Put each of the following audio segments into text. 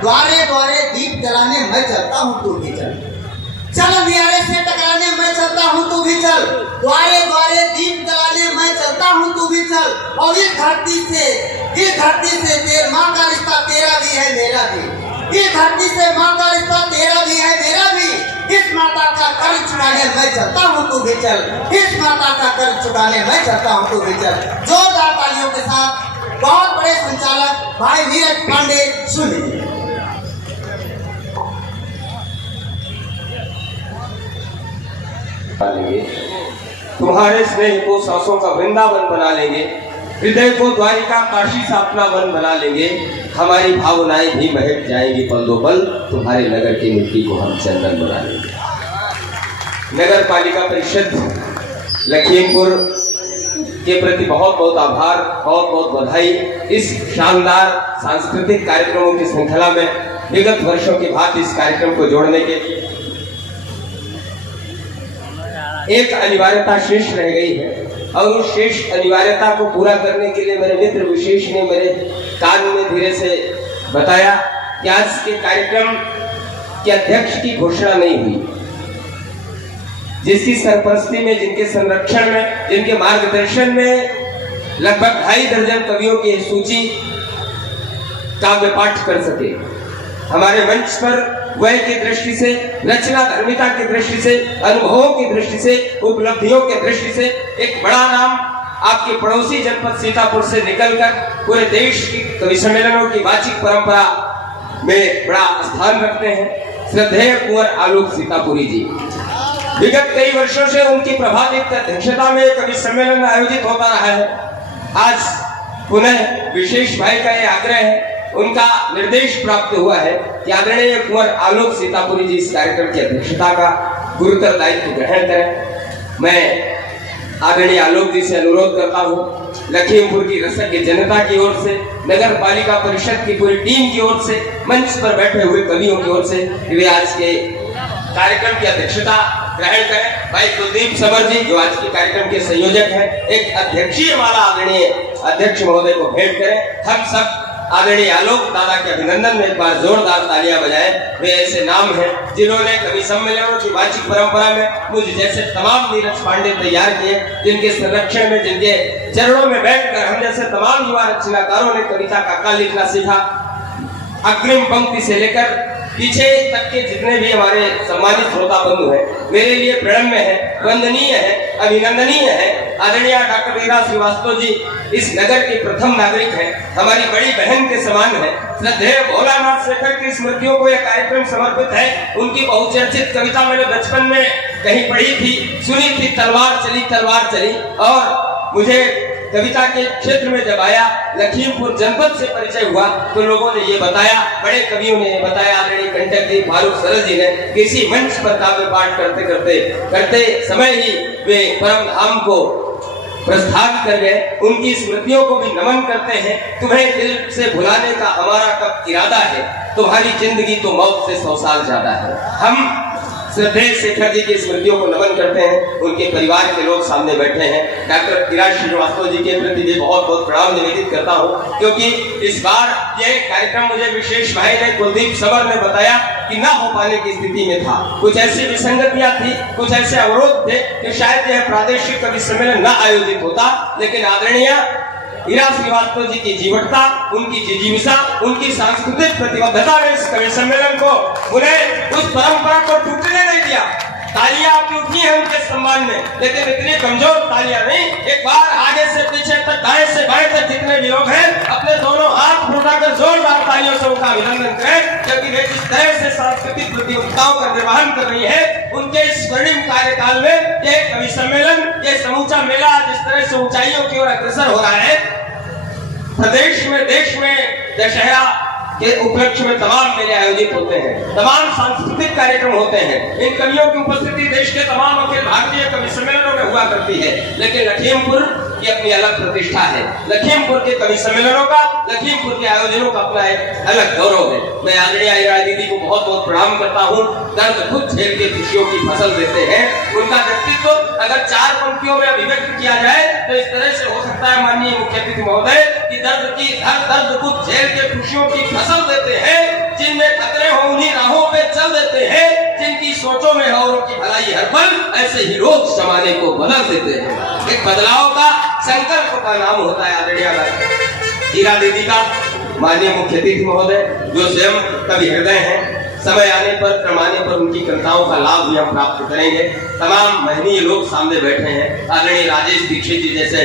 द्वारे द्वारे दीप जलाने मैं चलता हूँ तू भी चल, चल अंधियारे से टकराने मैं चलता हूँ तू भी चल, द्वारे द्वारे दीप जलाने मैं चलता हूँ तू भी चल। और ये धरती से तेरे माँ का रिश्ता तेरा भी है मेरा भी, ये धरती से माँ का रिश्ता तेरा भी है मेरा भी। इस माता का कर्ज चुकाने मैं चलता हूँ तू भी चल, इस माता का कर्ज चुकाने मैं चलता हूँ तू भी चल। जोरदार तालियों के साथ बहुत बड़े संचालक भाई नीरज पांडे सुनिए। तुम्हारे स्नेह को सांसों का वृंदावन बना लेंगे, हृदय को द्वारिका काशी सा अपना वन बना लेंगे। हमारी भावनाएं भी महक जाएंगी पल दो पल, तुम्हारे नगर की मिट्टी को हम चंदन बना लेंगे। नगर पालिका परिषद लखीमपुर के प्रति बहुत बहुत आभार, बहुत बहुत बधाई। इस शानदार सांस्कृतिक कार्यक्रमों की श्रृंखला में विगत वर्षों की भांति इस कार्यक्रम को जोड़ने के लिए एक अनिवार्यता शेष रह गई है, और उस शेष अनिवार्यता को पूरा करने के लिए मेरे मित्र विशेष ने मेरे कान में धीरे से बताया कि आज के कार्यक्रम के अध्यक्ष की घोषणा नहीं हुई, जिसकी सरपरस्ती में, जिनके संरक्षण में, जिनके मार्गदर्शन में लगभग 2.5 दर्जन कवियों की सूची काव्य पाठ कर सके। हमारे मंच पर वय की दृष्टि से, रचना धर्मिता की दृष्टि से, अनुभवों की दृष्टि से, उपलब्धियों की दृष्टि से एक बड़ा नाम आपके पड़ोसी जनपद सीतापुर से निकलकर पूरे देश की कवि सम्मेलनों की वाचिक परंपरा में बड़ा स्थान रखते हैं श्रद्धेय कुंवर आलोक सीतापुरी जी। विगत कई वर्षों से उनकी प्रभावित अध्यक्षता में कवि सम्मेलन आयोजित होता रहा है। आज पुनः विशेष भाई का यह आग्रह है, उनका निर्देश प्राप्त हुआ है कि आदरणीय कुंवर आलोक सीतापुरी जी इस कार्यक्रम की अध्यक्षता का गुरुतर दायित्व ग्रहण करें। मैं आदरणीय आलोक जी से अनुरोध करता हूँ, लखीमपुर की रसज्ञ जनता की ओर से, नगर पालिका परिषद की पूरी टीम की ओर से, मंच पर बैठे हुए कवियों की ओर से, वे आज के कार्यक्रम की अध्यक्षता ग्रहण करें। भाई कुलदीप समर जी जो आज के कार्यक्रम के संयोजक हैं, एक अध्यक्षीय माला आदरणीय अध्यक्ष महोदय को भेंट करें। हम सब आदरणीय आलोक दादा के अभिनंदन में एक बार जोरदार तालियां बजाएं। वे ऐसे नाम हैं जिन्होंने कवि सम्मेलनों की वाचिक परंपरा में मुझ जैसे तमाम नीरज पांडे तैयार किए, जिनके संरक्षण में, जिनके चरणों में बैठकर हम जैसे तमाम युवा रचनाकारों ने कविता का काल लिखना सीखा। अग्रिम पंक्ति से लेकर पीछे तक के जितने भी हमारे सम्मानित श्रोता बंधु हैं, मेरे लिए प्रणम्य है, वंदनीय है, अभिनंदनीय है। आदरणीय डॉक्टर वीरा श्रीवास्तव जी इस नगर के प्रथम नागरिक हैं, हमारी बड़ी बहन के समान है। श्रद्धेय भोलानाथ शेखर की स्मृतियों को यह कार्यक्रम समर्पित है। उनकी बहुचर्चित कविता मैंने बचपन में कहीं पढ़ी थी, सुनी थी, तलवार चली। और मुझे कविता के क्षेत्र में जब आया, लखीमपुर जनपद से परिचय हुआ, तो लोगों ने ये बताया, बड़े कवियों ने बताया, आदरणीय कंटक जी, फारूक सरल जी ने किसी मंच पर काव्य पाठ करते समय ही वे परम धाम को प्रस्थान कर गए। उनकी स्मृतियों को भी नमन करते हैं। तुम्हें दिल से भुलाने का हमारा कब इरादा है, तुम्हारी जिंदगी तो मौत से 100 साल ज्यादा है। हम श्रद्धेय शेखर जी की स्मृतियों को नमन करते हैं। उनके परिवार के लोग सामने बैठे हैं। डॉक्टर वीरा श्रीवास्तव जी के प्रति भी बहुत बहुत प्रणाम निवेदित करता हूं, क्योंकि इस बार ये कार्यक्रम मुझे विशेष भाई ने, कुलदीप समर ने बताया कि ना हो पाने की स्थिति में था। कुछ ऐसी विसंगतियां थी, कुछ ऐसे अवरोध थे कि शायद यह प्रादेशिक कवि सम्मेलन न आयोजित होता, लेकिन आदरणीय वीरा श्रीवास्तव जी की जीवटता, उनकी जिजीविषा, उनकी सांस्कृतिक प्रतिबद्धता ने इस कवि सम्मेलन को, उन्हें उस परंपरा को टूटने नहीं दिया। तालियां आपकी उठनी है उनके सम्मान में, लेकिन इतनी कमजोर तालियां नहीं। एक बार आगे से पीछे तक, दाएं से बाएं तक जितने भी लोग हैं, अपने दोनों हाथ उठाकर जोरदार तालियों से उनका अभिनंदन करें, क्योंकि वे जिस तरह से सांस्कृतिक प्रतियोगिताओं का निर्वहन कर रही है, उनके स्वर्णिम कार्यकाल में ये कवि सम्मेलन, ये समूचा मेला जिस तरह से ऊंचाइयों की ओर अग्रसर हो रहा है। प्रदेश में, देश में दशहरा के उपलक्ष्य में तमाम मेले आयोजित होते हैं, तमाम सांस्कृतिक कार्यक्रम होते हैं। इन कवियों की उपस्थिति देश के तमाम अखिल भारतीय कवि सम्मेलनों में हुआ करती है, लेकिन लखीमपुर की अपनी अलग प्रतिष्ठा है। लखीमपुर के कवि सम्मेलनों का, लखीमपुर के आयोजनों का अपना एक अलग गौरव है। मैं आदरणीय आयरा दीदी को बहुत बहुत प्रणाम करता हूँ। दर्द खुद झेल के खुशियों की फसल देते हैं। उनका व्यक्तित्व अगर 4 पंक्तियों में अभिव्यक्त किया जाए तो इस तरह से हो सकता है, माननीय मुख्य अतिथि महोदय, कि दर्द खुद झेल के खुशियों की फसल देते हैं। जिन की भलाई हर पल, ऐसे ही लोग जमाने को बदल देते हैं। एक बदलाव का संकल्प का नाम होता है आदरणीय हीरा दीदी का माननीय मुख्य अतिथि महोदय, जो स्वयं कवि हृदय हैं। समय आने पर क्रमाने पर उनकी कविताओं का लाभ भी हम प्राप्त करेंगे। तमाम महनीय लोग सामने बैठे हैं। आदरणीय राजेश दीक्षित जी जैसे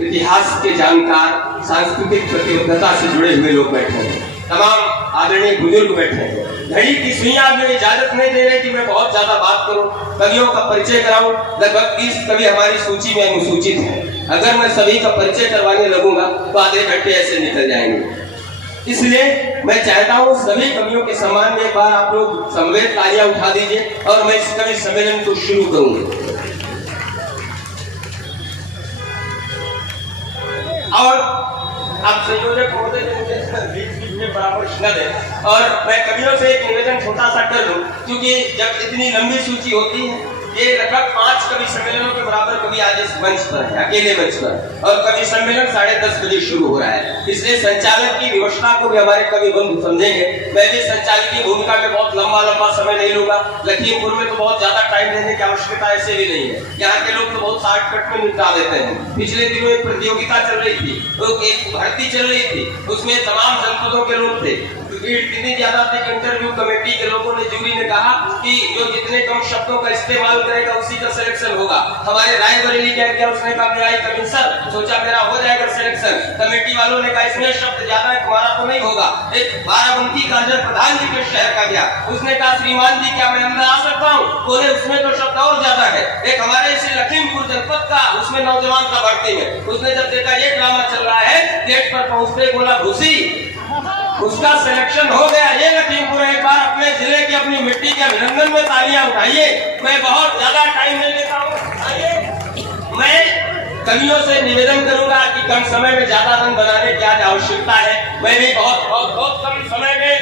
इतिहास के जानकार, सांस्कृतिक प्रतिबद्धता से जुड़े हुए लोग बैठे हैं। तमाम आदरणीय बुजुर्ग बैठे हैं। घड़ी की सुइयां में इजाजत नहीं दे रहे कि मैं बहुत ज्यादा बात करूं, कवियों का परिचय कराऊं। लगभग 30 कवि हमारी सूची में अनुसूचित हैं। अगर मैं सभी का परिचय करवाने लगूंगा तो आधे घंटे ऐसे निकल जाएंगे। इसलिए मैं चाहता हूं सभी कवियों के सम्मान में एक बार आप लोग समवेत तालियां उठा दीजिए और मैं इस कवि सम्मेलन को शुरू करूंगा। और आप संयोजक महोदय ने मुझे बीच में बराबर सुना दे और मैं कवियों से एक निवेदन छोटा सा कर लूं, क्योंकि जब इतनी लंबी सूची होती है, ये लगभग 5 कवि सम्मेलनों के बराबर कवि आज इस मंच पर है, अकेले मंच पर, और कवि सम्मेलन 10:30 बजे शुरू हो रहा है। इसलिए संचालन की व्यवस्था को भी हमारे कवि बंधु समझेंगे। मैं भी संचालकीय भूमिका में बहुत लंबा समय नहीं लूंगा। लखीमपुर में तो बहुत ज्यादा टाइम देने की आवश्यकता ऐसे भी नहीं है। यहाँ के लोग तो बहुत शॉर्टकट में निपटा देते हैं। पिछले दिनों एक प्रतियोगिता चल रही थी, एक भर्ती चल रही थी, उसमें तमाम जनपदों के लोग थे। भीड़ इतनी ज्यादा थी कि इंटरव्यू कमेटी के लोगों ने, जूरी ने कहा कि जो जितने कम शब्दों का इस्तेमाल करेगा उसी का सिलेक्शन होगा। हमारे रायबरेली क्या किया, उसने कहा मेरा ही कवि सर, सोचा मेरा हो जाएगा सिलेक्शन। कमेटी वालों ने कहा इसमें शब्द ज्यादा है, तुम्हारा तो नहीं होगा। एक बाराबंकी का जब प्रधान जी के शहर का गया, उसने कहा श्रीमान जी क्या मैं अंदर आ सकता हूँ? बोले उसमें तो शब्द और ज्यादा है। एक हमारे इसी लखीमपुर जनपद का, उसमें नौजवान का भर्ती में, उसने जब देखा ये ड्रामा चल रहा है, गेट पर पहुंचते बोला घुसी, उसका सिलेक्शन हो गया। ये लखीमपुर एक बार अपने जिले की, अपनी मिट्टी के अभिनंदन में तालियां उठाइए। मैं बहुत ज्यादा टाइम नहीं लेता हूँ। आइए, मैं कवियों से निवेदन करूंगा कि कम समय में ज्यादा रंग बनाने की आज आवश्यकता है। मैं भी बहुत कम समय में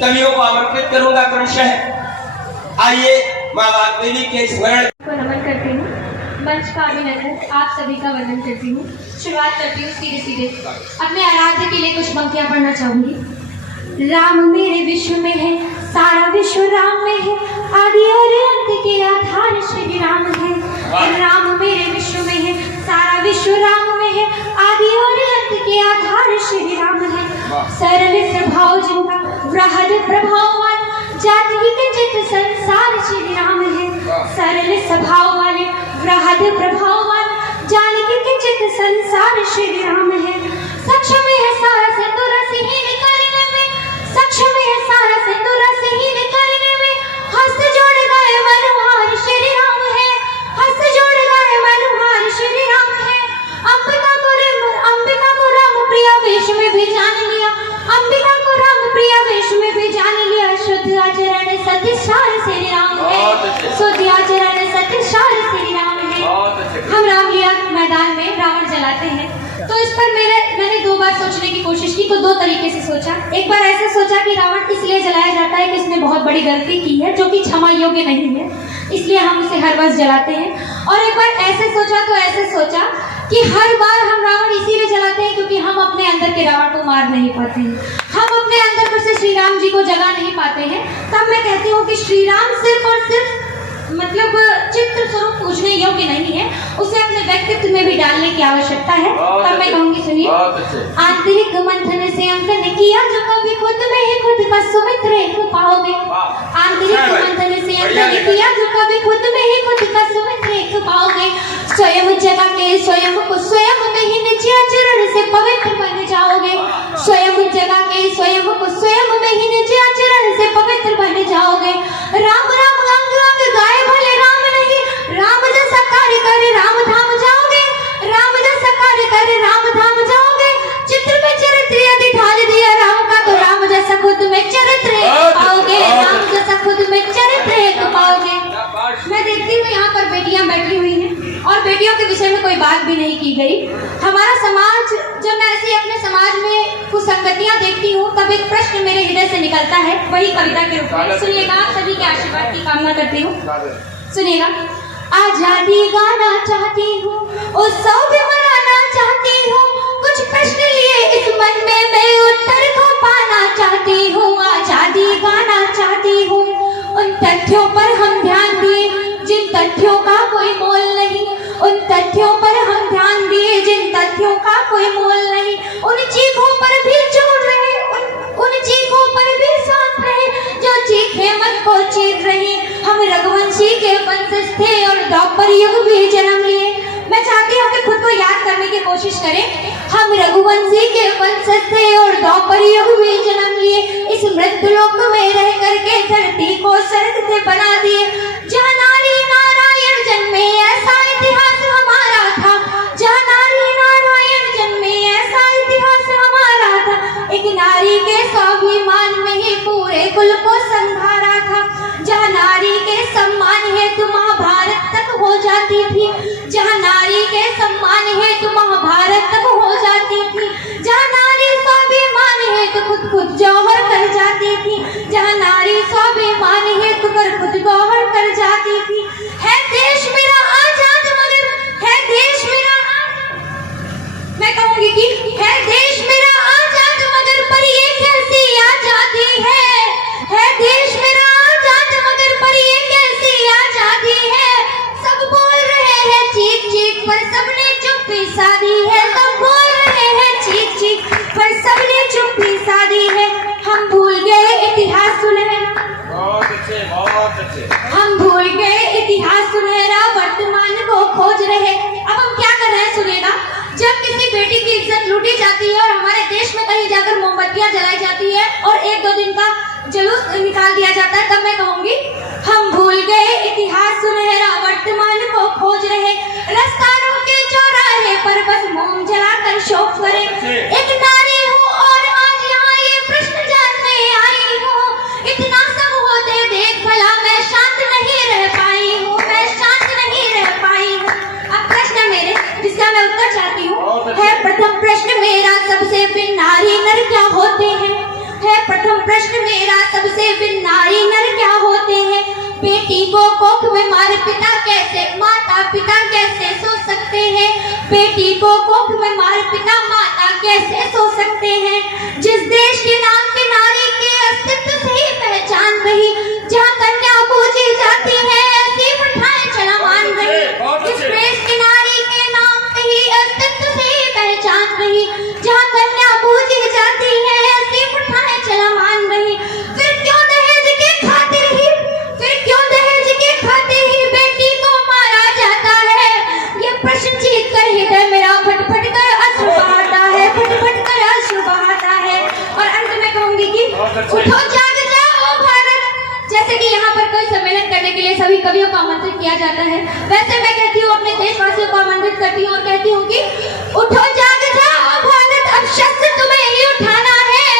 कवियों को आमंत्रित करूंगा क्रमशः। आइए माँ वाग्देवी के स्मरण को नमन करती हूँ। मंच का अभिनंदन, आप सभी का वंदन करती हूँ। शुरुआत करती हूँ सीधे अपने आराध्य के लिए कुछ पंक्तियाँ पढ़ना चाहूंगी। राम मेरे विश्व में है, सारा विश्व राम में है, आदि और अंत के आधार श्री राम है। राम मेरे विश्व में है, सारा विश्व राम में है, आदि और अंत के आधार श्री राम है। सरल स्वभाव जिनका वृहद प्रभाववान, जाति के चित संसार श्री राम है। सरल स्वभाव वाले वृहद प्रभाववान, जानकी के चित संसार श्री राम है। सक्षम है सारा सिंधु रसहीन करने में, सक्षम है सारा सिंधु रसहीन करने में, हस्त जोड़ गए मनोहार श्री राम है। हस्त जोड़ गए मनोहार श्री राम है। अंबिका को राम प्रिया वेश में भी जान लिया, अंबिका को राम प्रिया वेश में भी जान लिया। शुद्ध आचरण सत्यसार श्री राम है, शुद्ध आचरण सत्यसार श्री राम है। हम रामलीला मैदान में रावण जलाते हैं, तो इस पर मैंने 2 बार सोचने की कोशिश की, तो 2 तरीके से सोचा। एक बार ऐसे सोचा कि रावण इसलिए जलाया जाता है कि इसने बहुत बड़ी गलती की है जो कि क्षमा योग्य नहीं है, इसलिए हम उसे हर वर्ष जलाते हैं। और एक बार ऐसे सोचा कि हर बार हम रावण इसीलिए जलाते हैं क्योंकि हम अपने अंदर के रावण को मार नहीं पाते हैं, हम अपने अंदर पर से श्री राम जी को जगा नहीं पाते हैं। तब मैं कहती हूँ कि श्री राम सिर्फ और सिर्फ मतलब चित्र स्वरूप पूजने योग्य नहीं है, उसे अपने व्यक्तित्व में भी डालने की आवश्यकता है। तब मैं कहूँगी सुनिए। आंतरिक मंथन से अंकन किया जो कभी खुद में ही खुद का सुमित्र एक पाओगे। आंतरिक मंथन से अंकन किया जो कभी खुद में ही खुद का सुमित्र एक पाओगे। स्वयं जगा के स्वयं को स्वयं में ही निज आचरण से पवित्र बन जाओगे। स्वयं जगा के स्वयं को स्वयं में ही निज आचरण से पवित्र बन जाओगे। राम राम अंग अंग गाए भले राम नहीं, राम जैसा कार्य करे राम धाम जाओगे। राम जैसा कार्य करे राम धाम जाओगे। चित्र में चरित्र यदि ढाल दिया राम का तो राम जैसा खुद में चरित्र पाओगे। राम जैसा खुद में चरित्र पाओगे। मैं देखती हूँ यहाँ पर बेटियां बैठी हुई हैं और बेटियों के विषय में कोई बात भी नहीं की गई। हमारा समाज, जब मैं ऐसी अपने समाज में कुछ संगतियां देखती हूँ तब एक प्रश्न मेरे हृदय से निकलता है, वही कविता के रूप में। सुनिएगा, आप सभी के आशीर्वाद की कामना करती हूँ। सुनिएगा। आजादी गाना चाहती हूँ, उत्सव भी मनाना चाहती हूँ, कुछ प्रश्न लिए इस मन में मैं उत्तर को पाना चाहती हूँ। आजादी गाना चाहती हूँ, कोई मोल नहीं। उन चीखों पर भी जोर रहे, उन चीखों पर भी साथ रहे, जो चीखे मन को चीर रही। हम रघुवंशी के वंशज थे और द्वापर युग भी जन्म लिए। मैं चाहती हूँ कि खुद को याद करने की कोशिश करें। हम रघुवंशी के वंशज थे और द्वापर युग भी जन्म लिए। इस मृत्युलोक में रह करके धरती को स्वर्ग से बना दिए। जहाँ नारी नारायण जन्मे ऐसा इतिहास हमारा था, जहाँ नारी नारायण जन्मे ऐसा इतिहास हमारा था। एक नारी के स्वाभिमान में ही पूरे कुल को संभारा था। जहाँ नारी के सम्मान हेतु महाभारत तक हो जाती थी, जहाँ नारी के सम्मान हेतु महाभारत तक हो जाती थी, जहाँ नारी स्वाभिमान हेतु खुद जौहर कर जाती थी, जहाँ नारी स्वाभिमान हेतु खुद गौहर कर जाती थी। है देश मेरा आजाद मगर है देश मेरा मैं कहूंगी कि है देश मेरा आजाद मगर पर ये कैसी आजादी है देश मेरा आजाद मगर पर ये कैसी आजादी है। सब बोल रहे हैं चीख चीख पर सबने चुप्पी साधी है, सब बोल रहे हैं चीख चीख पर सबने चुप्पी साधी है। हम भूल गए इतिहास सुनहरा, बहुत अच्छे हम भूल गए इतिहास सुनहरा, वर्तमान को खोज रहे। अब हम क्या कर रहे हैं सुनेगा। जब किसी बेटी की इज्जत लूटी जाती है और हमारे देश में कहीं जाकर मोमबत्तियां जलाई जाती है और 1-2 दिन का जुलूस निकाल दिया जाता है, तब मैं कहूंगी हम भूल गए इतिहास सुनहरा, वर्तमान को खोज रहे। रफ्तारों के चौराहे पर बस मोम जलाकर शोक करें। एक नारी हूँ और आज यहाँ ये प्रश्न जानने आई हूँ। इतना सब होते देख भला मैं शांत नहीं रह पाई हूँ, मैं शांत नहीं रह पाई हूँ। अब प्रश्न मेरे जिसका मैं उत्तर चाहती हूँ है प्रथम प्रश्न मेरा सबसे बिन नारी नर क्या होते हैं। है प्रथम प्रश्न मेरा सबसे बिन नारी नर क्या होते हैं। बेटी को कोख में मारे पिता कैसे माता पिता कैसे सो सकते हैं। बेटी को कोख में मारे पिता माता कैसे सो सकते हैं। जिस देश के नाम की नारी के अस्तित्व से ही पहचान रही, जहाँ कन्या पूजी जाती है ऐसी प्रथाएं चला मान रही। जिस देश की नारी के नाम से ही अस्तित्व से ही पहचान रही, जहाँ कन्या पूजी जाती है ऐसी प्रथाएं चला मान रही। फिर क्यों दहेज के खातिर ही बेटी को मारा जाता है। ये प्रश्न जीत कर हृदय मेरा फटफट कर अश्रु बहाता है, फटफट कर अश्रु बहाता है। और अंत में कहूंगी कि उठो जाग जाओ भारत। जैसे कि यहाँ पर कोई सम्मेलन करने के लिए सभी कवियों को आमंत्रित किया जाता है, वैसे मैं कहती हूँ अपने देशवासियों को आमंत्रित करती हूँ और कहती हूँ कि उठो जाग जाओ भारत, अब शस्त्र तुम्हें ही उठाना है।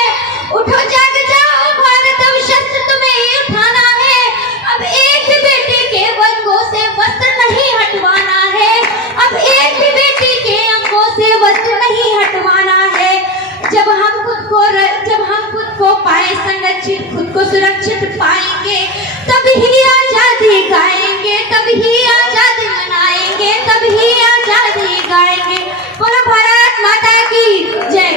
उठो जाग जाओ भारत, अब शस्त्र तुम्हें ही उठाना है। अब एक भी बेटी के अंगों से वस्त्र नहीं हटवाना है, अब एक भी बेटी के अंगों से वस्त्र नहीं हटवाना है। जब हम खुद को पाए संरक्षित, खुद को सुरक्षित पाएंगे, तब ही आजादी गाएंगे, तब ही आजादी मनाएंगे, तब ही आजादी गाएंगे। बोलो भारत माता की जय।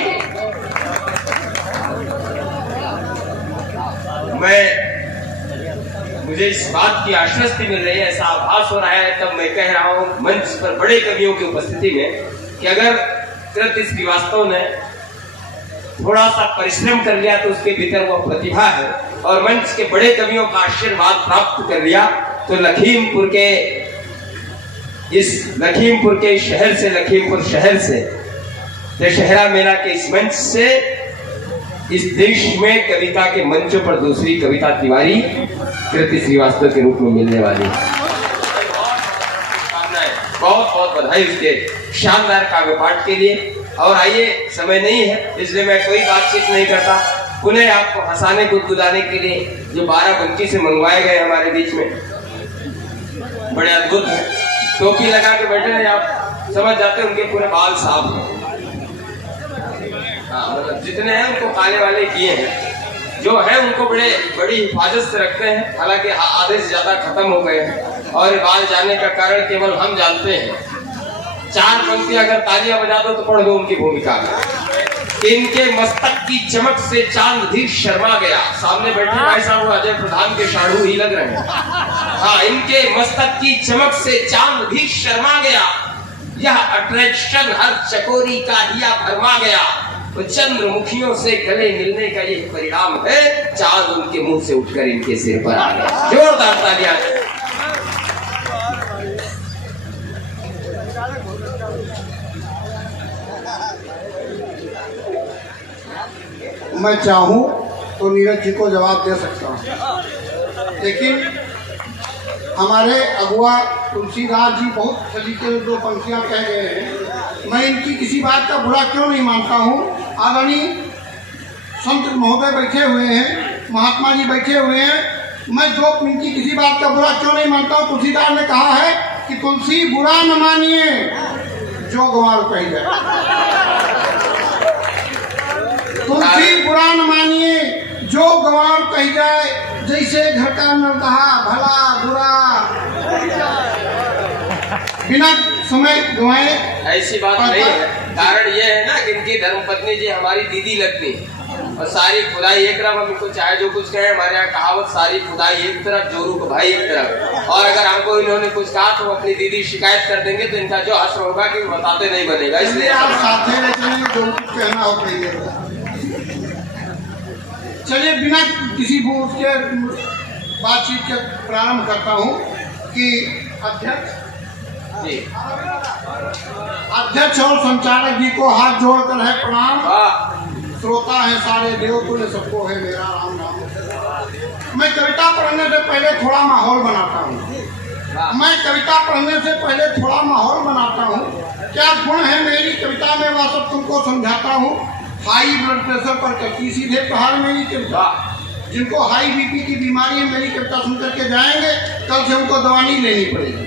मुझे इस बात की आश्वस्ति मिल रही है, ऐसा आभास हो रहा है, तब मैं कह रहा हूँ मंच पर बड़े कवियों की उपस्थिति में कि अगर कृति श्रीवास्तव ने थोड़ा सा परिश्रम कर लिया तो उसके भीतर वो प्रतिभा है और मंच के बड़े कवियों का आशीर्वाद प्राप्त कर लिया तो लखीमपुर के शहर से, लखीमपुर शहर से दशहरा मेला के इस मंच से इस देश में कविता के मंचों पर दूसरी कविता तिवारी कृति श्रीवास्तव के रूप में मिलने वाली। बहुत बहुत बधाई उसके शानदार काव्य पाठ के लिए। और आइए, समय नहीं है इसलिए मैं कोई बातचीत नहीं करता, पुनः आपको हंसाने गुदगुदाने के लिए जो 12 बंकी से मंगवाए गए हमारे बीच में, बड़े अद्भुत है। टोपी लगा के बैठे हैं, आप समझ जाते हैं उनके पूरे बाल साफ हैं। हाँ, मतलब जितने हैं उनको काले वाले किए हैं, जो है उनको बड़ी हिफाजत से रखते हैं। हालांकि आधे से ज्यादा खत्म हो गए हैं और बाल जाने का कारण केवल हम जानते हैं। 4 पंक्तियां अगर तालियां बजा दो तो पढ़ दो उनकी भूमिका में। इनके मस्तक की चमक से चांद भी शर्मा गया। सामने बैठे भाई साहब अजय प्रधान के शाढ़ू ही लग रहे हैं। हाँ, इनके मस्तक की चमक से चांद भी शर्मा गया। यह अट्रैक्शन हर चकोरी का हिया भरमा गया, तो चंद्रमुखियों से गले मिलने का ये परिणाम है, चांद उनके मुंह से उठकर इनके सिर पर आ गया। जोरदार तालियां। मैं चाहूं तो नीरज जी को जवाब दे सकता हूं, लेकिन हमारे अगुआ तुलसीदास जी बहुत तरीके से दो पंक्तियां कह गए हैं। मैं इनकी किसी बात का बुरा क्यों नहीं मानता हूं। आदरणीय संत महोदय बैठे हुए हैं, महात्मा जी बैठे हुए हैं, मैं दो इनकी किसी बात का बुरा क्यों नहीं मानता हूं। तुलसीदास ने कहा है कि तुलसी बुरा न मानिए जो गंवार कही जाए, तुलसी बुरा न मानिए जो गंवार कही जाए, जैसे घर का नरदहा भला बुरा, बिना समय गंवाए। ऐसी बात नहीं है, कारण ये है ना कि इनकी धर्मपत्नी जी हमारी दीदी लगती, और सारी खुदाई एक तरफ, हम इनको चाहे जो कुछ कहे, हमारे यहाँ कहावत सारी खुदाई एक तरफ, जोरू को भाई एक तरफ। और अगर हमको इन्होंने कुछ कहा तो अपनी दीदी शिकायत कर देंगे, तो इनका जो असर होगा कि बताते नहीं बनेगा, इसलिए आप साथ में जो कुछ कहना हो कहिए। चलिए बिना किसी भूल के बातचीत के प्रारंभ करता हूँ कि अध्यक्ष और संचालक जी को हाथ जोड़कर है प्रणाम। श्रोता है सारे देव तुल्य सबको है मेरा राम राम। मैं कविता पढ़ने से पहले थोड़ा माहौल बनाता हूँ। मैं कविता पढ़ने से पहले थोड़ा माहौल बनाता हूँ। क्या गुण है मेरी कविता में वह सब तुमको समझाता हूँ। हाई ब्लड प्रेशर पर करती सीधे प्रहार मेरी कविता। जिनको हाई बीपी की बीमारी है मेरी कविता सुनकर के जाएंगे, कल से उनको दवा नहीं लेनी पड़ेगी।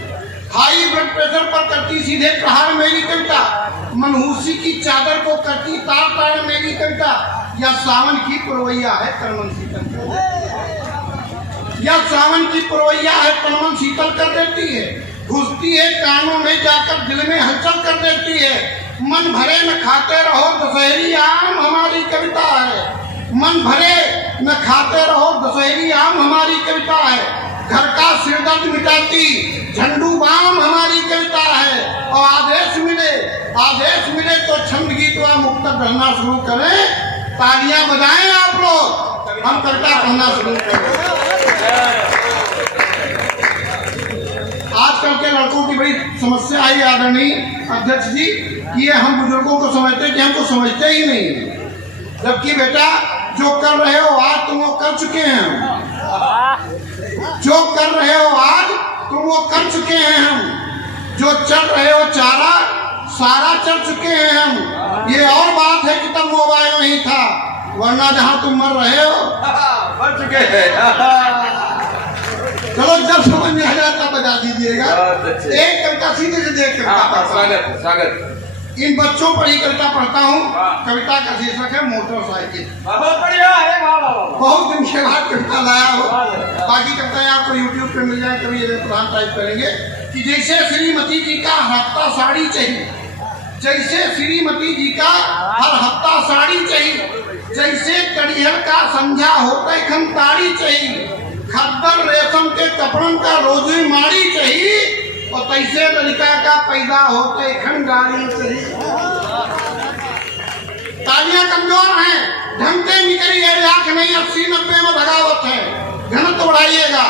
हाई ब्लड प्रेशर पर करती सीधे प्रहार मेरी कविता। मनहूसी की चादर को करती तार तार मेरी कविता। यह सावन की पुरवैया है तनमन शीतल, यह सावन की पुरवैया है तनमन शीतल कर देती है। घुसती है कानों में जाकर दिल में हलचल कर देती है। मन भरे न खाते रहो दशहरी आम हमारी कविता है। मन भरे न खाते रहो दशहरी आम हमारी कविता है। घर का सिरदर्द मिटाती झंडू बाम हमारी कविता है। और आदेश मिले तो छंद गीत व मुक्त रहना शुरू करें। तालियां बजाएं आप लोग, हम कविता पढ़ना शुरू करें। आजकल के लड़कों की बड़ी समस्या है आदरणीय अध्यक्ष जी, ये हम बुजुर्गों को समझते हैं कि हमको समझते ही नहीं, जबकि बेटा जो कर रहे हो आज तुम वो कर चुके हैं। जो कर रहे हो आज तुम वो कर चुके हैं हम। जो चल रहे हो चारा सारा चल चुके हैं हम। ये और बात है कि तब मोबाइल नहीं था, वरना जहाँ तुम मर रहे हो मर चुके हैं। चलो जब समझ में आ जाए तब बजा दीजिएगा। एक कविता सीधे से देख स्वागत। इन बच्चों पर ही कविता पढ़ता हूँ। कविता का शीर्षक है मोटरसाइकिल। बहुत बढ़िया है, बहुत दिन के बाद कविता लाया हो। बाकी कविताएं आपको यूट्यूब पे मिल जाए, कभी प्रधान टाइप करेंगे कि जैसे श्रीमती जी का हर हफ्ता साड़ी चाहिए, जैसे श्रीमती जी का हर हफ्ता साड़ी चाहिए, जैसे कड़िहर का संझा होते खन ताड़ी चाहिए, खद्दर रेशम के कपड़ों का रोजी माड़ी चाहिए, और तैसे लड़का का पैदा होते खन गाड़ी चाहिए। तालियां कमजोर हैं, ढंगते निकली है लाख नहीं 80-90 में भगावत है। घन तोड़ाइएगा,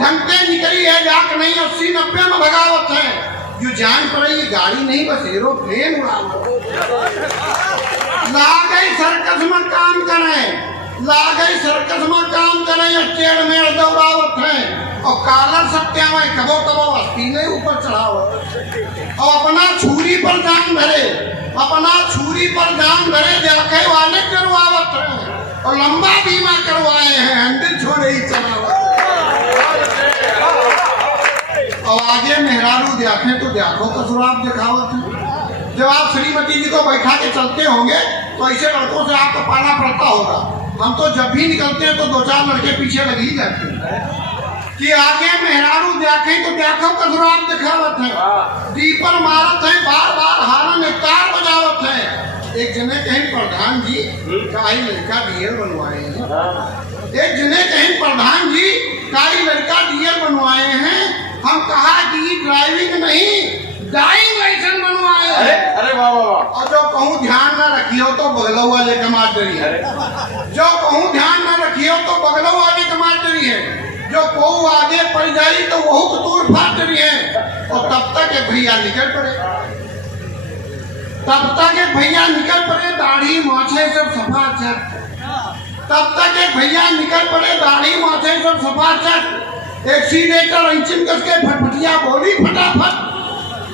ढंगते निकली है लाख नहीं 80-90 में भगावत है। जो जान पड़े ये गाड़ी नहीं बस एरोप्लेन उड़ा लो। लागई सर्कस में काम करें, लागई सर्कस में काम करें, टेढ़ में दौड़ावत है। और कालर सत्या में कबो कबो अस्थि ने ऊपर चढ़ावत। और अपना छुरी पर जान धरे, अपना छुरी पर जान धरे देखे वाले करवावत है। और लंबा बीमा करवाए हैं, हैंडल छोड़े ही चलावत। और आगे मेहरारू देखें तो देखो कसुराब दिखावत है। जब आप श्रीमती जी को बैठा के चलते होंगे तो ऐसे लड़कों से आपको पाना पड़ता होगा। हम तो जब भी निकलते हैं तो 2-4 लड़के पीछे लग ही जाते हैं कि आगे मेहरारू देखें तो देखो कसुराब दिखावत है। दीपर मारत है, बार बार हारन तार बजावत है। एक जने कहीं प्रधान जी काई लड़का डीएल बनवाए हैं। एक जने कहीं प्रधान जी काई लड़का डीएल बनवाए हैं। हम कहा कि ड्राइविंग नहीं ड्राइविंग लाइसेंस बनवा अरे वाह वाह वाह। और जो कहूँ ध्यान ना रखियो तो बगलऊ वाले कमाटरी है, जो कहूँ ध्यान ना रखियो तो बगलऊ वाले कमाटरी है, जो कहूँ आगे पड़ जाई तो वह दूर फाटरी है। और तब तक एक भैया निकल पड़े, तब तक एक भैया निकल पड़े, दाढ़ी माथे सब सफा चट। तब तक एक भैया निकल पड़े, दाढ़ी माथे सब सफा चट। एक्सीलेटर इंचिन कस के फटफटिया बोली फटाफट।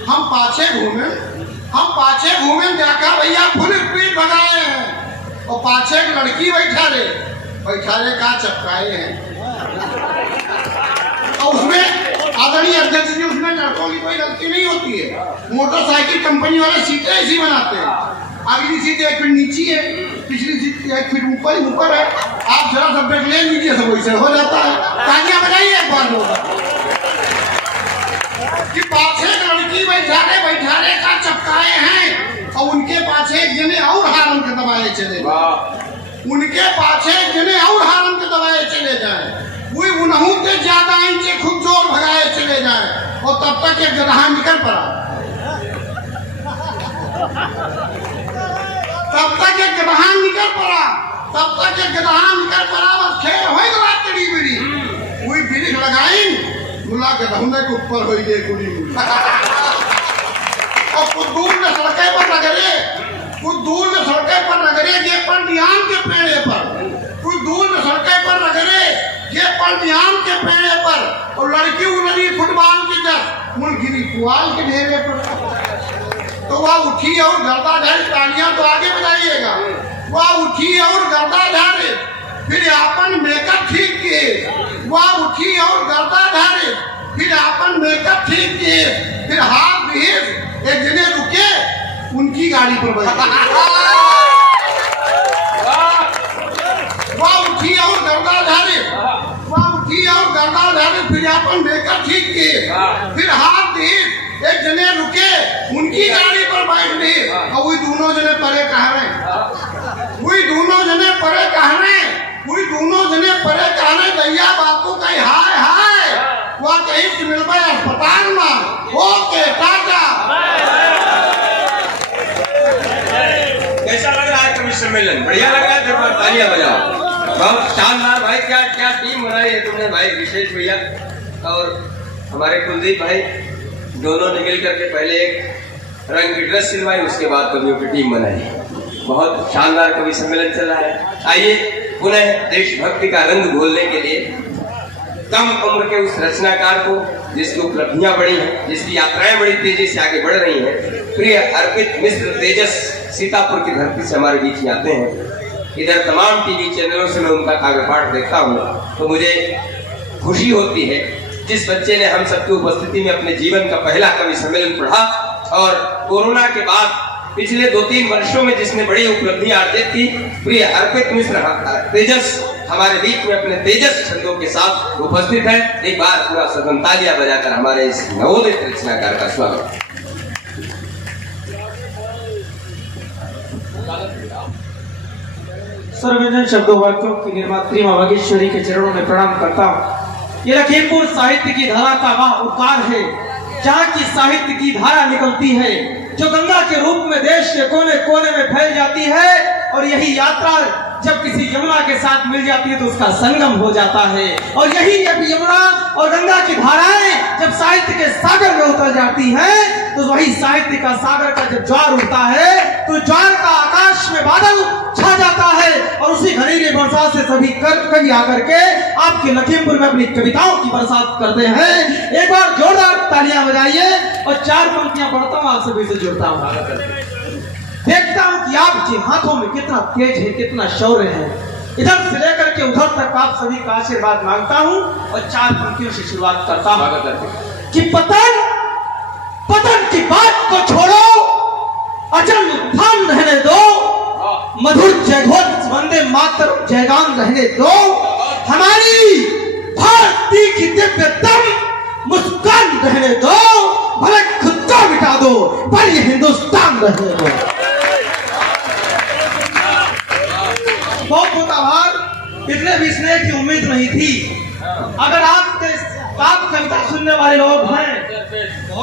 हम पाछे घूमे जाकर भैया फुल स्पीड भगाए हैं। और पाछे एक लड़की बैठा रे का चपकाए हैं। और उसमें आदरणीय अध्यक्ष जी, उसमें लड़कों की कोई गलती नहीं होती है। मोटरसाइकिल कंपनी वाले सीटें ऐसी बनाते हैं, अगली सीट 1 फीट नीची है, पिछली सीट 1 फीट ऊपर है। आप जरा सा ब्रेक ले लीजिए, सब वैसे हो जाता है। तालियां बजाइए एक बार लोग कि पाछे लड़की बैठाने का चपकाए हैं। और उनके पाछे एक जने और हारन के दबाए चले, उनके पाछे एक जने और हारन के दबाए चले जाए। वही उन्हों के ज्यादा इंचे खूब जोर भगाए चले जाए। और तब तक एक गदहा निकल पड़ा, बस खेल हो गया टेढ़ी बेड़ी। वही बिरिख लगाई मुला के धुने के ऊपर हो गई कुड़ी। और कुछ दूर में सड़के पर नगरे, कुछ दूर में सड़के पर नगरे ये पंडियान के पेड़े पर, कुछ दूर में सड़के पर नगरे ये पंडियान के पेड़े पर। और लड़की उलरी फुटबॉल की जस मुलगिरी पुआल के ढेरे पर। तो वह उठी और गर्दा झाड़ी, तालियां तो आगे बजाइएगा। वह उठी और गर्दा झाड़े, फिर आपन मेकअप ठीक किए। वह उठी और गर्दा झाड़े, फिर आपन मेकअप ठीक किए। फिर हाथ भीड़ एक जने रुके, उनकी गाड़ी पर बैठे। वह उठी और गर्दा झाड़े, फिर आपन मेकअप ठीक किए। फिर हाथ भीड़ एक जने रुके, उनकी गाड़ी पर बैठ गए। और वही दोनों जने परे कह रहे, दैया बापू कही हाय हाय। वह कहीं मिल पाए अस्पताल में। ओके टाटा। कैसा लग रहा है कवि सम्मेलन? बढ़िया लग रहा है, जब तालियां बजाओ। बहुत शानदार भाई, क्या टीम बनाई है तुमने भाई, विशेष भैया और हमारे कुलदीप भाई, दोनों निकल करके पहले एक रंग की ड्रेस सिलवाई, उसके बाद कवियों की टीम बनाई। बहुत शानदार कवि सम्मेलन चल रहा है। आइए पुनः देशभक्ति का रंग घोलने के लिए कम उम्र के उस रचनाकार को, जिसकी उपलब्धियां बड़ी हैं, जिसकी यात्राएं बड़ी तेजी से आगे बढ़ रही हैं, प्रिय अर्पित मिश्र तेजस सीतापुर की धरती से हमारे बीच में आते हैं। इधर तमाम टीवी चैनलों से मैं उनका काव्य पाठ देखता हूँ तो मुझे खुशी होती है। जिस बच्चे ने हम सबकी उपस्थिति में अपने जीवन का पहला कवि सम्मेलन पढ़ा और कोरोना के बाद पिछले 2-3 वर्षों में जिसने बड़ी उपलब्धियां अर्जित की, प्रिय अर्पित मिश्र तेजस हमारे बीच में अपने तेजस छंदों के साथ उपस्थित है। एक बार पूरा सदन तालियां बजाकर हमारे इस नवोदित रचनाकार का स्वागत। सर्वजन शब्दों वाक्यों की निर्मात्री मां बागेश्वरी के चरणों में प्रणाम करता हूँ। ये लखीमपुर साहित्य की धारा का वह उपकार है जहाँ की साहित्य की धारा निकलती है, जो गंगा के रूप में देश के कोने कोने में फैल जाती है। और यही यात्रा जब किसी यमुना के साथ मिल जाती है तो उसका संगम हो जाता है। और यही जब यमुना और गंगा की धाराएं जब साहित्य के सागर में उतर जाती है तो वही साहित्य का सागर का जब ज्वार उठता है तो ज्वार का आकाश में बादल छा जाता है। और उसी घनेरी बरसात से सभी कवि आकर के आपके लखीमपुर में अपनी कविताओं की बरसात करते हैं। एक बार जोरदार तालियां बजाइए और 4 पंक्तियां पढ़ता हूँ, आप सभी से जुड़ता हूँ। देखता हूँ कि आपके हाथों में कितना तेज है, कितना शौर्य है। इधर से लेकर के उधर तक आप सभी का आशीर्वाद मांगता हूँ और 4 पंक्तियों से शुरुआत करता हूँ कि पतन की बात को छोड़ो, अचल उत्थान रहने दो, मधुर जयघोष वंदे मातरम जयगान रहने दो, हमारी भारती की दिव्यतम मुस्कान रहने दो, भले खुद को मिटा दो पर ये हिंदुस्तान रहने दो। बहुत बहुत आभार। इतने भी स्नेह की उम्मीद नहीं थी। अगर आप कविता सुनने वाले लोग हैं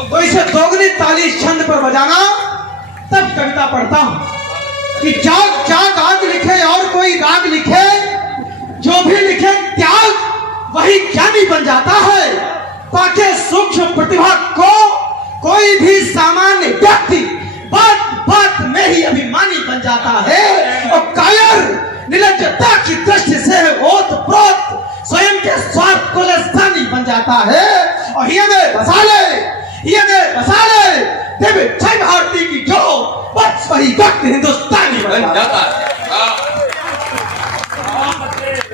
तो इसे दोगुनी ताली छंद पर बजाना तब कविता पढ़ता हूं कि जाग जाग आग लिखे और कोई राग लिखे, जो भी लिखे त्याग वही ज्ञानी बन जाता है। पाके सूक्ष्म प्रतिभा को कोई भी सामान्य व्यक्ति बात बात में ही अभिमानी बन जाता है, और कायर निर्लज्जता की दृष्टि से ओतप्रोत स्वयं के स्वार्थ को स्थानी बन जाता है। और ये बसा ले देवी जय भारती की जो, बस वही व्यक्ति हिंदुस्तानी बन जाता है।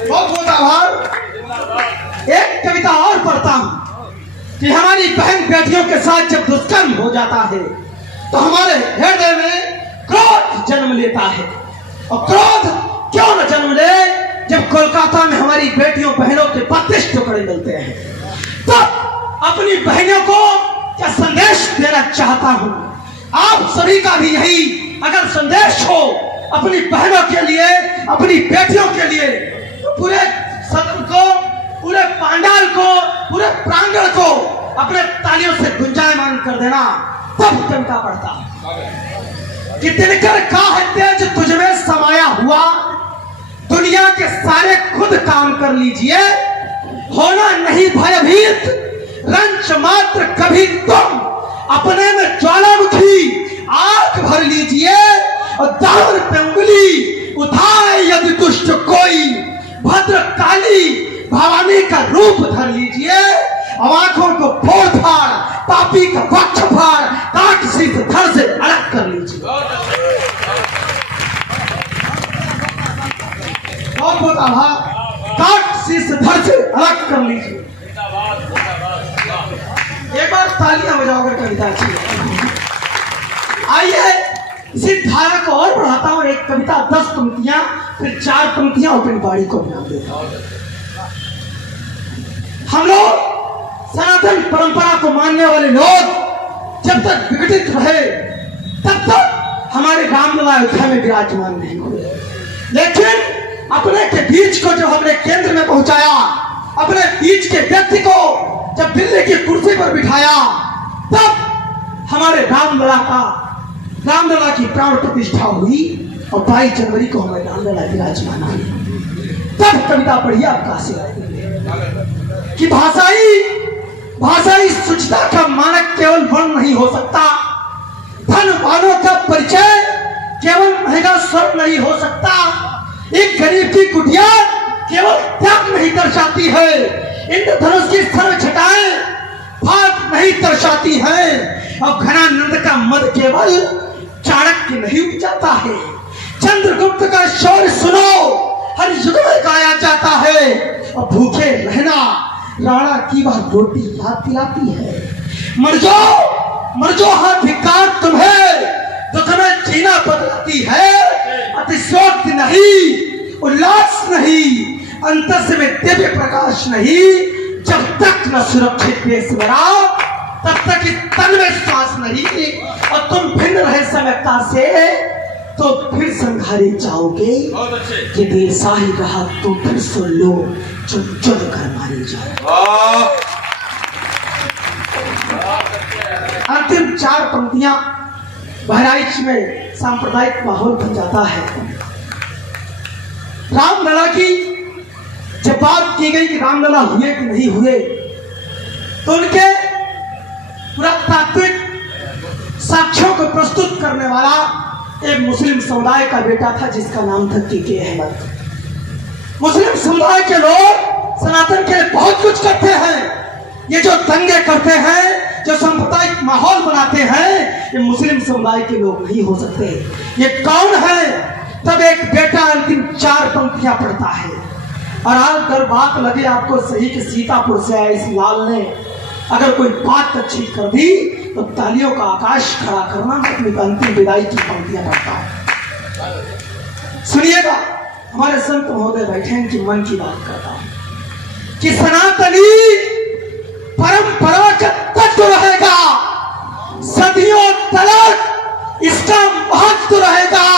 बहुत बहुत आभार। एक कविता और पढ़ता हूं कि हमारी बहन बेटियों के साथ जब दुष्कर्म हो जाता है तो हमारे हृदय में क्रोध जन्म लेता है। और क्रोध क्यों न जन्म ले, जब कोलकाता में हमारी बेटियों बहनों के 32 टुकड़े मिलते हैं, तो अपनी बहनों को क्या संदेश देना चाहता हूं। आप सभी का भी यही अगर संदेश हो अपनी बहनों के लिए, अपनी बेटियों के लिए, तो पूरे सदन को, पूरे पांडाल को, पूरे प्रांगण को अपने तालियों से गुंजायमान कर देना। तब कविता पढ़ता कि दिनकर का है तेज तुझमें समाया हुआ, दुनिया के सारे खुद काम कर लीजिए, होना नहीं भयभीत रंच मात्र कभी तुम, अपने में ज्वालामुखी आग भर लीजिए, और दामन पे उंगली उठाए यदि दुष्ट कोई, भद्र काली भवानी का रूप धर लीजिए, आंखों को फोड़ फाड़ पापी का वक्ष फाड़ काट शीत धड़ से अलग कर लीजिए। बहुत बहुत आभार। काट शीत धड़ से अलग कर लीजिए। एक बार तालियां बजाओगे कविता अच्छी। आइए इसी धारा को और बढ़ाता हूं। एक कविता 10 पंक्तियां, फिर 4 पंक्तियां ओपन बाड़ी को नाम देता हूं। हम लोग सनातन परंपरा को मानने वाले लोग जब तक विघटित रहे तब तक हमारे रामलला अयोध्या में विराजमान नहीं हुए, लेकिन अपने के बीच को जब हमने केंद्र में पहुंचाया, अपने बीच के व्यक्ति को जब दिल्ली की कुर्सी पर बिठाया, तब हमारे रामलला की प्राण प्रतिष्ठा हुई और 22 जनवरी को हमारे रामलला विराजमान हुए। तब कविता पढ़िए आप काशी कि भाषाई शुचिता का मानक केवल वर्ण नहीं हो सकता, धन वालों का परिचय केवल महंगा स्वर नहीं हो सकता, एक गरीब की कुटिया केवल त्याग नहीं दर्शाती है, इंद्रधनुष की सर्व छटाएं भाग नहीं दर्शाती है, और घनानंद का मद केवल चाणक्य नहीं उपजाता है, चंद्रगुप्त का शौर्य सुनो हर युग में गाया जाता है, और भूखे रहना राणा की वह रोटी याद दिलाती है। मर जाओ हाँ धिक्कार तुम्हें, जो तुम्हें जीना बदलाती है, अतिशयोक्ति नहीं, उल्लास नहीं, अंतस में दिव्य प्रकाश नहीं, जब तक न सुरक्षित देश मेरा तब तक इस तन में श्वास नहीं, और तुम भिन्न रहे समयता से तो फिर संघारे जाओगे, ये देर साही रहा तो फिर सुन लो चुन चुन कर मारे जाओ। अंतिम 4 पंक्तियां बहराइच में सांप्रदायिक माहौल बन जाता है। रामलला की जब बात की गई कि रामलला हुए कि नहीं हुए, तो उनके पुरातात्विक साक्ष्यों को प्रस्तुत करने वाला एक मुस्लिम समुदाय का बेटा था जिसका नाम था के अहमद। मुस्लिम समुदाय के लोग सनातन के लिए बहुत कुछ करते हैं। ये जो दंगे करते हैं, जो सांप्रदायिक माहौल बनाते हैं, ये मुस्लिम समुदाय के लोग नहीं हो सकते। ये कौन है? तब एक बेटा अंतिम 4 पंक्तियां पढ़ता है, और अगर बात लगे आपको सही कि सीतापुर से आए इस लाल ने अगर कोई बात अच्छी कर दी तो तालियों का आकाश खड़ा करना। मैं अपनी अंतिम विदाई की पंक्तियां पढ़ता हूं, सुनिएगा। हमारे संत महोदय बैठे हैं कि मन की बात करता हूं कि सनातनी परंपरा का तत्व रहेगा, सदियों तक इसका महत्व रहेगा,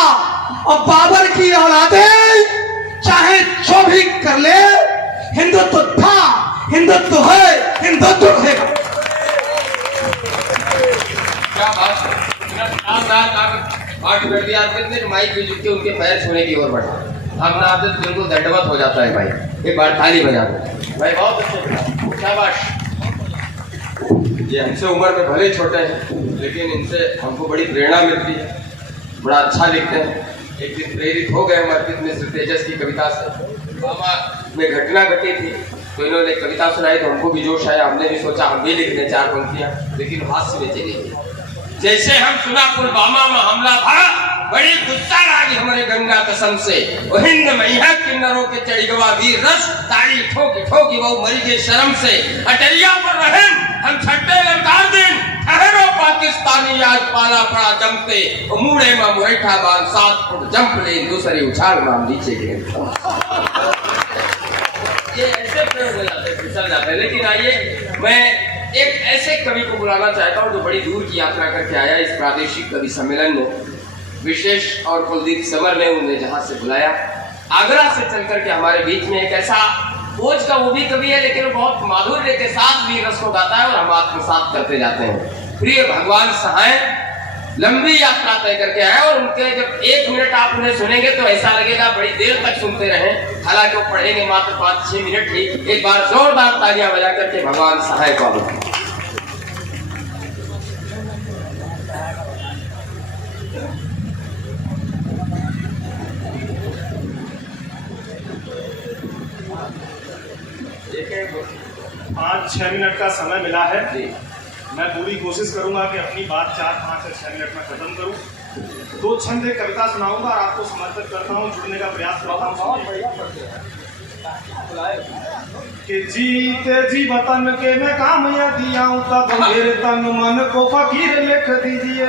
और बाबर की औलादें चाहे जो भी कर ले, हिंदुत्व था, हिंदुत्व है, हिंदुत्व रहेगा। क्या बात है। माइक पे झुक के उनके पैर छूने की ओर बढ़ा। हम ना आते तो बिल्कुल दंडवत हो जाता है भाई। एक बार ताली बजा दो भाई, बहुत अच्छे, शाबाश। ये हमसे उम्र में भले छोटे हैं लेकिन इनसे हमको बड़ी प्रेरणा मिलती है, बड़ा अच्छा लिखते हैं। एक दिन प्रेरित हो गए हमारे मित्र तेजस की कविता से। मामा में घटना घटी थी तो इन्होंने कविता सुनाई तो हमको भी जोश आया, हमने भी सोचा हम भी लिख दें 4 पंक्तियां, लेकिन हास्य में चली गई। जैसे हम सुना पुलवामा में हमला था, बड़ी गुस्सा लागी हमारे गंगा कसम से। वो हिंद मैया किन्नरों के चढ़ी गवा वीर रस, ताड़ी ठोकी ठोकी वो मरी के शर्म से। अटरिया पर रहन हम छट्टे ललकार दिन, ठहरो पाकिस्तानी आज पाला पड़ा जमते। मुड़े में मुरैठा बांध 7 फुट जंप ले, दूसरी उछाल माम नीचे गिरे। ये ऐसे प्रयोग हो जाते हैं, फिसल जाते हैं। लेकिन आइए मैं एक ऐसे कवि को बुलाना चाहता हूँ जो बड़ी दूर की यात्रा करके आया इस प्रादेशिक कवि सम्मेलन में। विशेष और कुलदीप समर ने उन्हें जहां से बुलाया, आगरा से चल करके हमारे बीच में एक ऐसा खोज का वो भी कवि है लेकिन बहुत माधुर्य के साथ भी रस को गाता है और हम आत्मसात करते जाते हैं। प्रिय भगवान सहाय लंबी यात्रा तय करके आए और उनके जब 1 मिनट आप उन्हें सुनेंगे तो ऐसा लगेगा बड़ी देर तक सुनते रहें, हालांकि वो पढ़ेंगे मात्र 5-6 मिनट ही। एक बार जोरदार तालियां बजा करके भगवान सहाय को बुलाएं। आज 6 मिनट का समय मिला है। मैं पूरी कोशिश करूंगा कि अपनी बात 4-5 से 6 मिनट में खत्म करूं। 2 छंद एक कविता सुनाऊंगा और आपको समर्पित करता हूं, जुड़ने का प्रयास करता हूं। कि जीते जी वतन के मैं काम यदि आऊं तब मेरे तन मन को फकीर लिख दीजिए।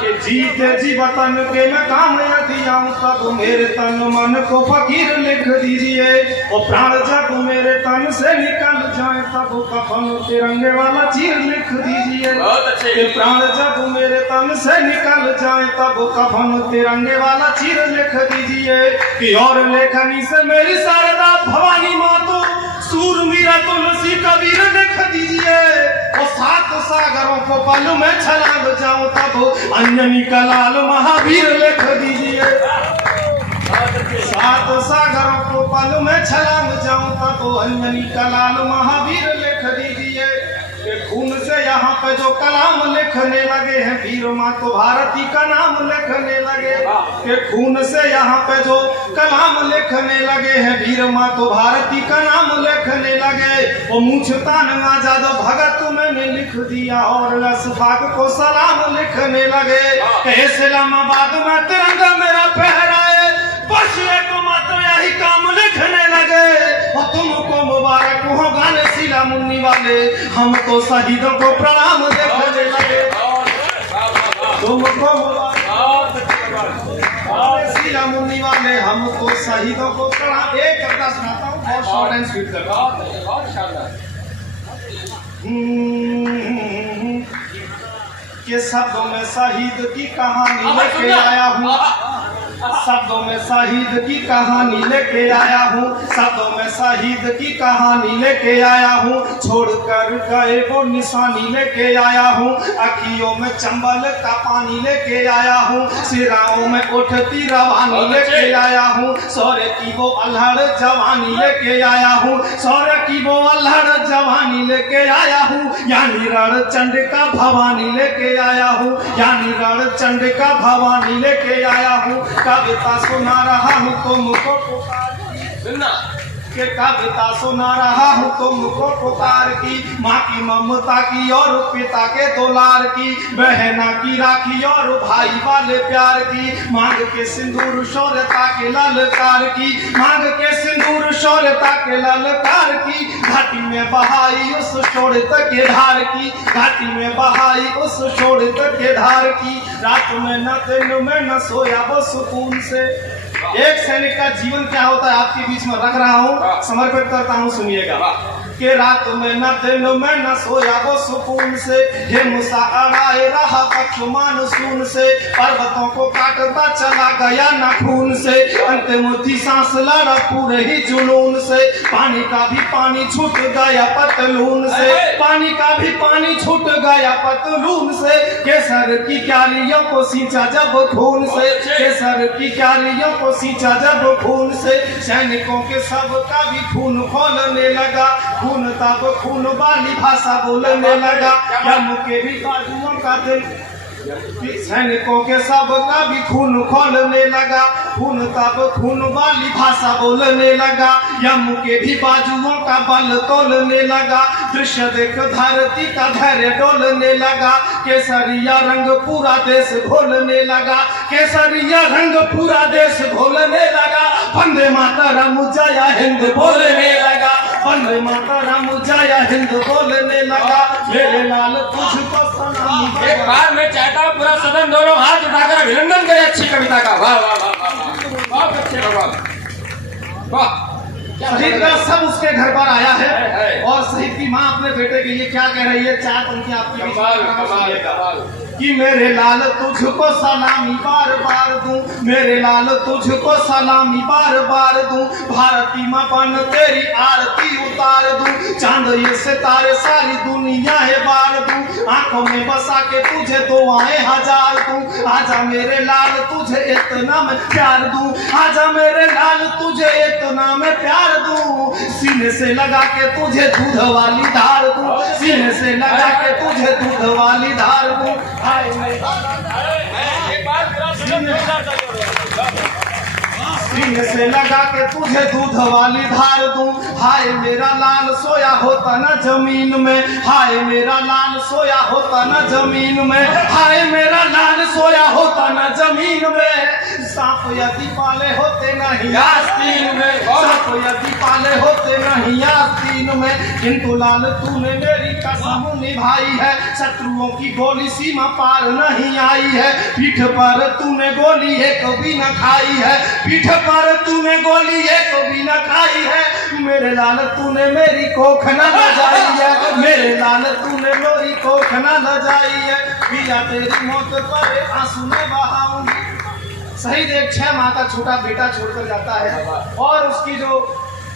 कि जीते जी वतन के मैं काम यदि आऊं तब मेरे तन मन को फकीर लिख दीजिए। और प्राण जब मेरे तन से निकल जाए तब कफन तिरंगे वाला चीर लिख दीजिए। कि प्राण जब मेरे तन से निकल जाए तब कफन तिरंगे वाला चीर लिख दीजिए। कि और लेखनी से मेरी शारदा भवानी मातो सूरमीरा तुलसी कबीर लिख दीजिए। और 7 सागरों को पल में छलांग जाऊं तब अंजनी का लाल महावीर लिख दीजिए। 7 सागरों को पल में छलांग जाऊं तब अंजनी का लाल महावीर लिख दीजिए। खून से यहाँ पे जो कलाम लिखने लगे हैं वीर माँ तो भारती का नाम लिखने लगे। कि खून से यहाँ पे जो कलाम लिखने लगे हैं वीर माँ तो भारती का नाम लिखने लगे। वो मुझतान आजाद भगत मैंने लिख दिया और अशफाक को सलाम लिखने लगे। इस्लामाबाद में तिरंगा मेरा फहराए, बस एक मात्र यही काम लिखने लगे। और तुमको मुबारक हो गाने शीला मुन्नी वाले, हम तो शहीदों को प्रणाम लिखने लगे। तुमको मुबारक शीला मुन्नी वाले, हम तो शहीदों को प्रणाम। एक कविता सुनाता हूँ बहुत शॉर्ट एंड स्वीट करता हूँ। के शब्दों में शहीद की कहानी लेके आया हूँ, शब्दों में शहीद की कहानी लेके आया हूँ, शब्दों में शहीद की कहानी लेके आया हूँ। छोड़ कर गए वो निशानी लेके आया हूँ, अखियों में चंबल का पानी लेके आया हूँ, सिराओं में उठती रवानी लेके आया हूँ। सौर्य की वो अल्हड़ जवानी लेके आया हूँ, सौर्य की वो अल्हड़ जवानी लेके आया हूँ। यानी रण चंडिका भवानी लेके आया हूँ, यानी रण चंडिका भवानी लेके आया हूँ। कविता सुना रहा हूँ तुमको सुनना, के कविता सुना रहा हूँ तुमको पुकार की, माँ की ममता की और पिता के दुलार की, बहना की राखी और भाई वाले प्यार की। मांग के सिंदूर शौर्यता के ललकार की, मांग के सिंदूर शौर्यता के ललकार की। घाटी में बहाई उस शोड़ित के धार की, घाटी में बहाई उस शोड़ित के धार की। रात में न दिन में न सोया वो सुकून से। एक सैनिक का जीवन क्या होता है आपके बीच में रख रहा हूँ, समर्पित करता हूँ, सुनिएगा। के रात में न दिन में न सोया वो सुकून से, हे मूसा अड़ाए रहा पक्ष मानसून से, पर्वतों को काटता चला गया नाखून से, अंतिम थी सांस लड़ा पूरे ही जुनून से, पानी का भी पानी छूट गया पतलून से, पानी का भी पानी छूट गया पतलून से, केसर की क्यारियों को सींचा जब खून से, केसर की क्यारियों को सींचा जब खून से, सैनिकों के सब का भी खून खोलने लगा, खून तब खून वाली भाषा बोलने लगा, यम के भी बाजुओं का दिल, सैनिकों के सब का भी खून खोलने लगा, खून तब खून वाली भाषा बोलने लगा, यम के भी बाजुओं का बल तोलने लगा, दृश्य देख धरती का धैर्य डोलने लगा, केसरिया रंग पूरा देश घोलने लगा, केसरिया रंग पूरा देश घोलने लगा, वंदे मातरम जय हिंद बोलने लगा, वंदे मातरम जय हिंद बोलने लगा, मेरे लाल तुझको सलाम। एक बार मैं चाहता हूँ पूरा सदन दोनों हाथ उठाकर अभिनंदन करे अच्छी कविता का। वाह वाह वाह वाह, बहुत अच्छे भगवान, वाह। शहीद का सब उसके घर पर आया है और शहीद की माँ अपने बेटे के लिए क्या कह रही है, चार पंक्ति आपकी कमाल कमाल कमाल। कि मेरे लाल तुझको सलामी बार बार दूं, मेरे लाल तुझको सलामी बार बार दूं, भारती माँ बन तेरी आरती उतार दूं, चांद ये सितारे सारी दुनिया है बार दूं, आंखों में बसा के तुझे दुआएं हजार दूं, आजा मेरे लाल तुझे इतना मैं प्यार दूं, आजा मेरे लाल तुझे इतना मैं प्यार दूं, सीने से लगा के तुझे दूध वाली धार दूं, सीने से लगा के तुझे दूध वाली धार दूं, सीने से लगा के तुझे दूध वाली धार दूं, हाय मेरा लाल सोया होता ना जमीन में, हाय मेरा लाल सोया होता ना जमीन में, हाय मेरा लाल सोया होता ना जमीन में, सांप यदि पाले होते नहीं आस्तीन में, सांप यदि पाले होते नहीं आस्तीन में, किंतु लाल तूने मेरी कसम निभाई है, शत्रुओं की गोली सीमा पार नहीं आई है, पीठ पर तूने गोली एक भी न खाई है, पीठ पर तूने गोली एक भी न खाई है, मेरे लाल तूने मेरी कोख न लजाई है, मेरे लाल तूने मेरी कोख न लजाई है, पिया तेरी मौत पर आंसू न बहाऊंगी। शहीद एक 6 माह का छोटा बेटा छोड़कर जाता है और उसकी जो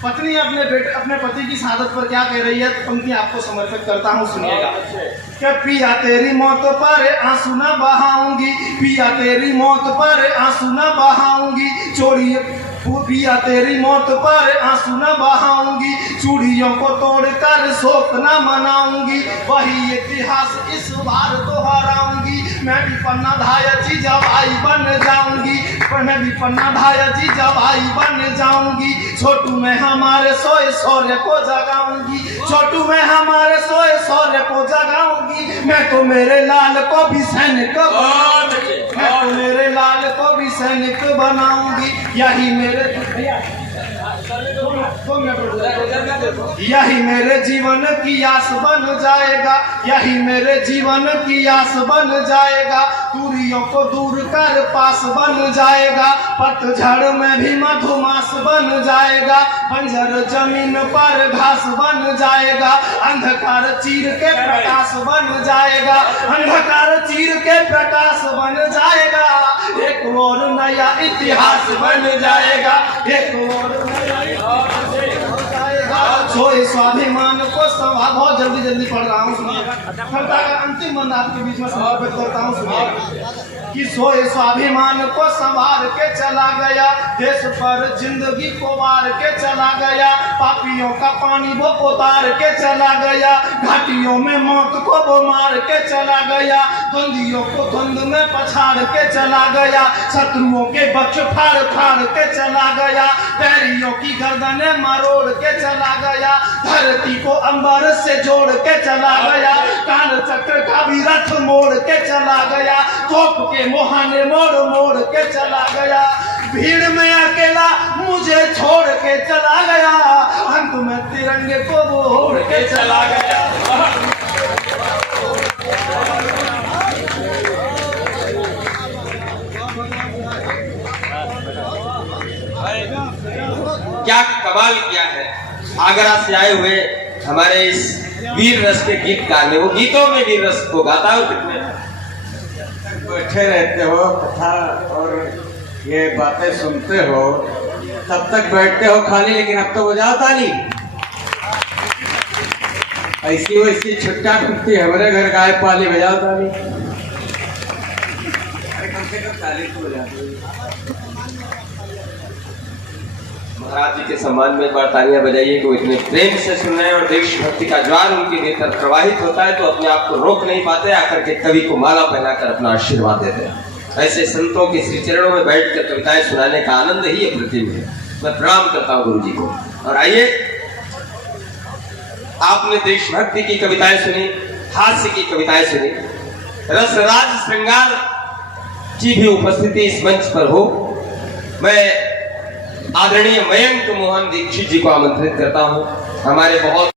पत्नी अपने पति की शहादत पर क्या कह रही है, पंक्ति आपको समर्पित करता हूँ, सुनिएगा। कि पिया तेरी मौत पर आंसू न बहाऊंगी, पिया तेरी मौत पर आंसू न बहाऊंगी, चोरी पिया तेरी मौत पर आंसू न बहाऊंगी, चूड़ियों को तोड़कर शोक न मनाऊंगी, वही इतिहास इस बार दोहराऊंगी, मैं भी पन्ना धाया जी जब आई बन जाऊंगी, मैं भी पन्ना धाया जी जब आई बन जाऊंगी, छोटू मैं हमारे सोए शौर्य को जगाऊंगी, छोटू मैं हमारे सोए शौर्य को जगाऊंगी, मैं तो मेरे लाल को भी सैनिक, मैं तो मेरे लाल को भी सैनिक बनाऊंगी, यही मेरे यही मेरे जीवन की आस बन जाएगा, यही मेरे जीवन की आस बन जाएगा, दूरियों को दूर कर पास बन जाएगा, पतझड़ में भी मधुमास बन जाएगा, बंजर जमीन पर घास बन जाएगा, अंधकार चीर के प्रकाश बन जाएगा, अंधकार चीर के प्रकाश बन जाएगा, एक और नया इतिहास बन जाएगा, एक और नया इतिहास बन जाएगा, सोए स्वाभिमान को सवा, बहुत जल्दी जल्दी पढ़ रहा हूँ, सुनिएगा, कविता का अंतिम बंद आपके बीच में समर्पित करता हूँ, सुनिएगा। कि सोए स्वाभिमान को संवार के चला गया, देश पर जिंदगी को वार के चला गया, पापियों का पानी वो उतार के चला गया, घाटियों में मौत को वो मार के चला गया, द्वंदियों को द्वंद में पछाड़ के चला गया, शत्रुओं के बक्ष फाड़ फाड़ के चला गया, पैरियों की गर्दनें मरोड़ के चला गया, धरती को अंबर से जोड़ के चला गया, काल चक्र का भी रथ मोड़ के चला गया, तोप के मोहाने मोड़ मोड़ के चला गया, भीड़ में अकेला मुझे छोड़ के चला गया, अंत में तिरंगे को वो ओढ़ के चला गया। क्या कमाल किया है। आगरा से आए हुए हमारे इस वीर रस के गीतकार ने, वो गीतों में वीर रस को गाता है और कितने बैठे रहते हो कथा और ये बातें सुनते हो, तब तक बैठते हो खाली, लेकिन अब तो बजाओ ताली। ऐसी वैसी छुट्टा छुट्टी हमारे घर गाय पाली, बजाओ ताली। अरे कम से कम ताली तो बजा दो। महाराज जी के सम्मान में एक बार तालियां बजाइए कि वो इतने प्रेम से सुन रहे हैं और देशभक्ति का ज्वार उनके भीतर प्रवाहित होता है तो अपने आप को रोक नहीं पाते, आकर के कवि को माला पहनाकर अपना आशीर्वाद देते हैं। ऐसे संतों के श्री चरणों में बैठकर कविताएं सुनाने का आनंद ही अप्रतिम है। मैं प्रणाम करता हूँ गुरु जी को। और आइए, आपने देशभक्ति की कविताएं सुनी, हास्य की कविताएं सुनी, रसराज श्रृंगार की भी उपस्थिति इस मंच पर हो। मैं आदरणीय मयंक मोहन दीक्षित जी को आमंत्रित करता हूं। हमारे बहुत